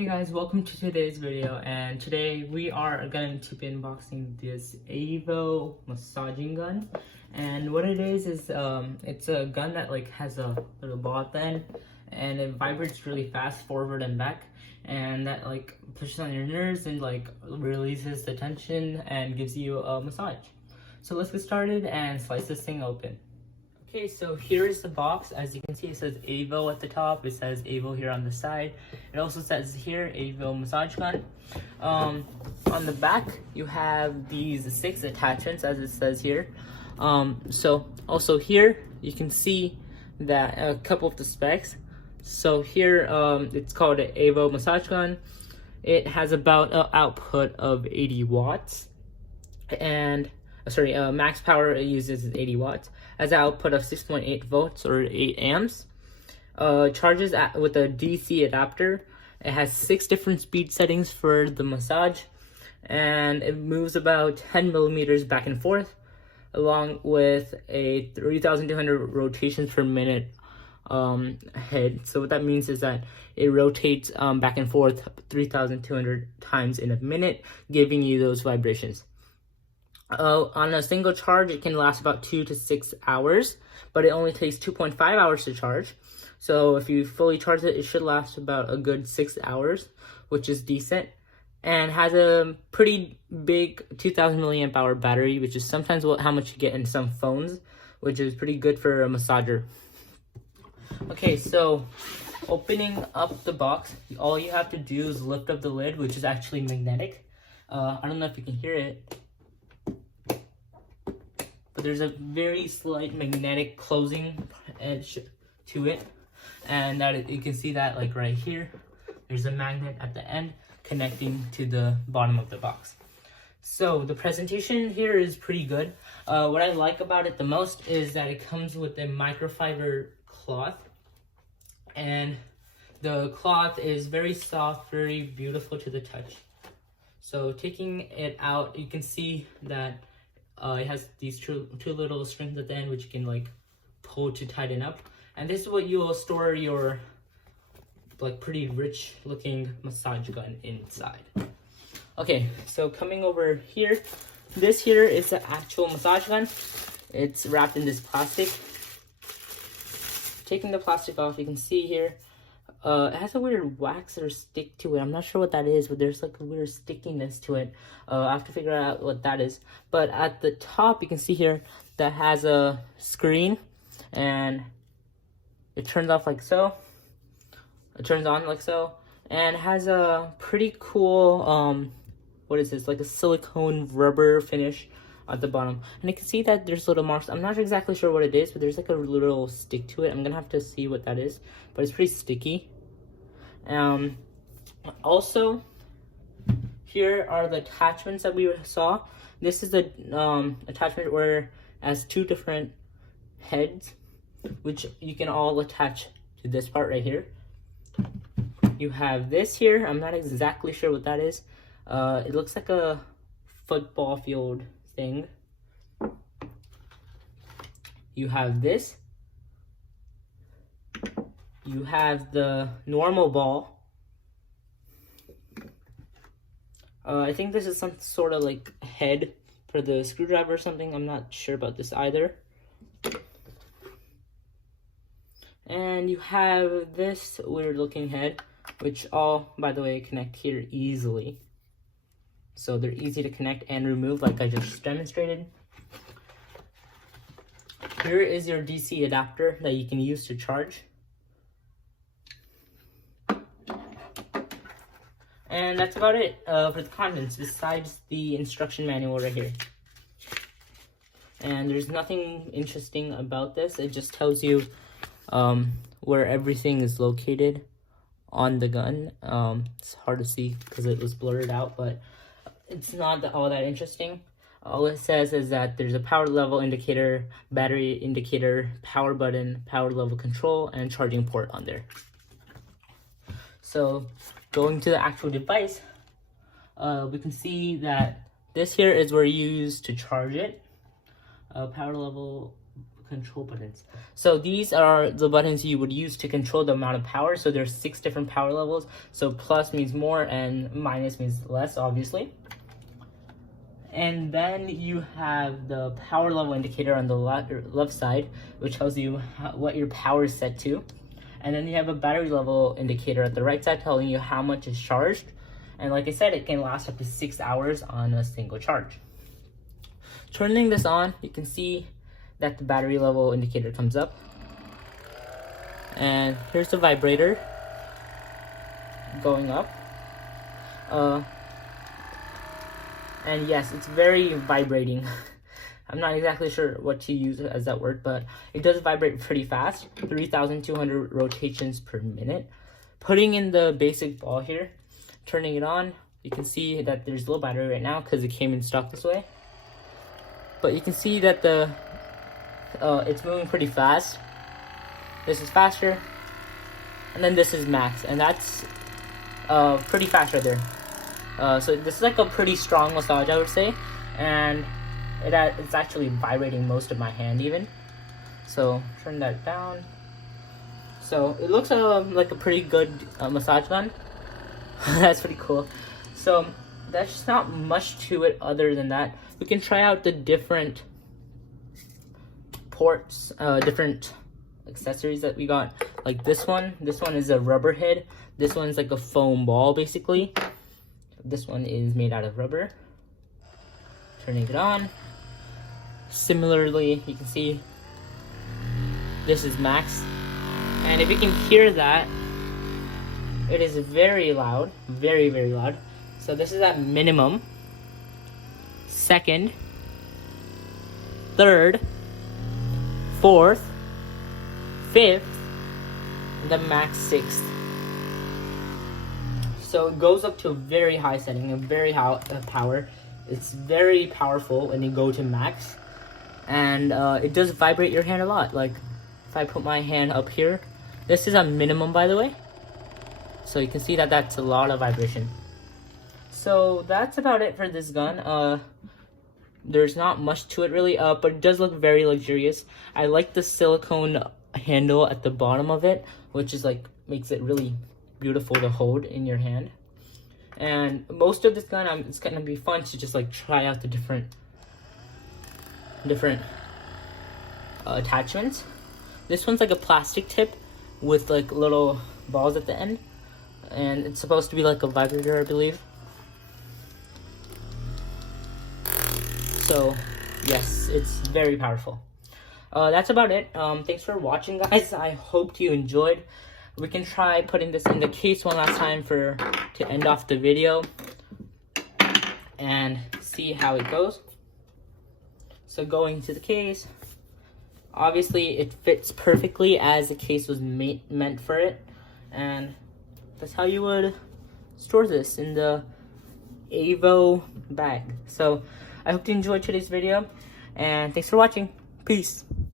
Hey guys, welcome to today's video, and today we are going to be unboxing this AEVO massaging gun. And what it is it's a gun that has a little ball at the end, and it vibrates really fast forward and back, and that pushes on your nerves and releases the tension and gives you a massage. So let's get started and slice this thing open. Okay, so here is the box. As you can see, it says AEVO at the top. It says AEVO here on the side. It also says here AEVO massage gun. On the back, you have these 6 attachments, as it says here. So also here, you can see that a couple of the specs. So here, it's called an AEVO massage gun. It has about an output of 80 watts, and max power it uses is 80 watts. Has an output of 6.8 volts or 8 amps. Charges with a DC adapter. It has 6 different speed settings for the massage, and it moves about 10 millimeters back and forth, along with a 3,200 rotations per minute head. So what that means is that it rotates back and forth 3,200 times in a minute, giving you those vibrations. On a single charge, it can last about 2 to 6 hours, but it only takes 2.5 hours to charge. So if you fully charge it, it should last about a good 6 hours, which is decent. And has a pretty big 2,000 milliamp hour battery, which is sometimes how much you get in some phones, which is pretty good for a massager. Okay, so opening up the box, all you have to do is lift up the lid, which is actually magnetic. I don't know if you can hear it, but there's a very slight magnetic closing edge to it, and that you can see that right here, there's a magnet at the end connecting to the bottom of the box. So the presentation here is pretty good. What I like about it the most is that it comes with a microfiber cloth, and the cloth is very soft, very beautiful to the touch. So taking it out, you can see that it has these two little strings at the end, which you can pull to tighten up. And this is what you will store your pretty rich looking massage gun inside. Okay, so coming over here, this here is the actual massage gun. It's wrapped in this plastic. Taking the plastic off, you can see here, it has a weird wax or stick to it. I'm not sure what that is, but there's a weird stickiness to it. I have to figure out what that is. But at the top, you can see here that has a screen, and it turns off like so. It turns on like so, and has a pretty cool what is this? A silicone rubber finish at the bottom. And you can see that there's little marks. I'm not exactly sure what it is, but there's a little stick to it. I'm gonna have to see what that is, but it's pretty sticky. Also, here are the attachments that we saw. This is the attachment where it has 2 different heads, which you can all attach to this part right here. You have this here. I'm not exactly sure what that is. It looks like a football field thing. You have this. You have the normal ball. I think this is some sort of head for the screwdriver or something. I'm not sure about this either. And you have this weird looking head, which all, by the way, connect here easily. So they're easy to connect and remove, like I just demonstrated. Here is your DC adapter that you can use to charge. And that's about it for the contents, besides the instruction manual right here. And there's nothing interesting about this. It just tells you where everything is located on the gun. It's hard to see because it was blurred out, but it's not all that interesting. All it says is that there's a power level indicator, battery indicator, power button, power level control, and charging port on there. So going to the actual device, we can see that this here is where you use to charge it. Power level control buttons. So these are the buttons you would use to control the amount of power. So there's 6 different power levels. So plus means more and minus means less, obviously. And then you have the power level indicator on the left side, which tells you what your power is set to. And then you have a battery level indicator at the right side telling you how much is charged. And like I said, it can last up to 6 hours on a single charge. Turning this on, you can see that the battery level indicator comes up. And here's the vibrator going up. And yes, it's very vibrating. I'm not exactly sure what to use as that word, but it does vibrate pretty fast, 3,200 rotations per minute. Putting in the basic ball here, turning it on, you can see that there's low battery right now because it came in stock this way. But you can see that it's moving pretty fast. This is faster, and then this is max, and that's pretty fast right there. So this is like a pretty strong massage, I would say, and it's actually vibrating most of my hand even. So turn that down. So it looks like a pretty good massage gun. That's pretty cool. So that's just not much to it other than that. We can try out the different ports, different accessories that we got. Like this one is a rubber head. This one's like a foam ball basically. This one is made out of rubber. Turning it on. Similarly, you can see this is max. And if you can hear that, it is very loud, very, very loud. So this is at minimum, second, third, fourth, fifth, and the max sixth. So it goes up to a very high setting, a very high power. It's very powerful when you go to max. And it does vibrate your hand a lot. Like if I put my hand up here, this is a minimum, by the way. So you can see that that's a lot of vibration. So that's about it for this gun. There's not much to it really, but it does look very luxurious. I like the silicone handle at the bottom of it, which is like makes it really beautiful to hold in your hand. And most of this gun, it's gonna be fun to just like try out the different attachments. This one's like a plastic tip with like little balls at the end, and it's supposed to be like a vibrator, I believe. So yes, it's very powerful. That's about it. Thanks for watching, guys. I hope you enjoyed. We can try putting this in the case one last time to end off the video and see how it goes. So going to the case, obviously it fits perfectly as the case was meant for it, and that's how you would store this in the AEVO bag. So I hope you enjoyed today's video, and thanks for watching. Peace.